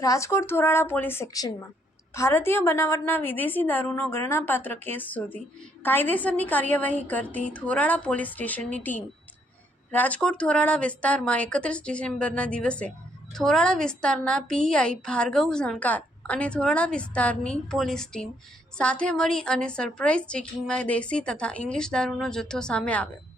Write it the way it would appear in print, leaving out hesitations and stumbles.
Rajkot Thorala police સેક્શનમાં ભારતીય બનાવટના વિદેશી દારૂનો ગણનાપાત્ર કેસ શોધી કાયદેસરની કાર્યવાહી કરતી થોરાળા પોલીસ સ્ટેશનની ટીમ રાજકોટ થોરાળા વિસ્તારમાં 31 ડિસેમ્બરના દિવસે થોરાળા વિસ્તારના પીઆઈ ભાર્ગવ ઝણકાર અને થોરાળા વિસ્તારની પોલીસ ટીમ સાથે મળી અને સરપ્રાઇઝ ચેકિંગમાં દેશી તથા ઇંગ્લિશ દારૂનો જથ્થો સામે આવ્યો।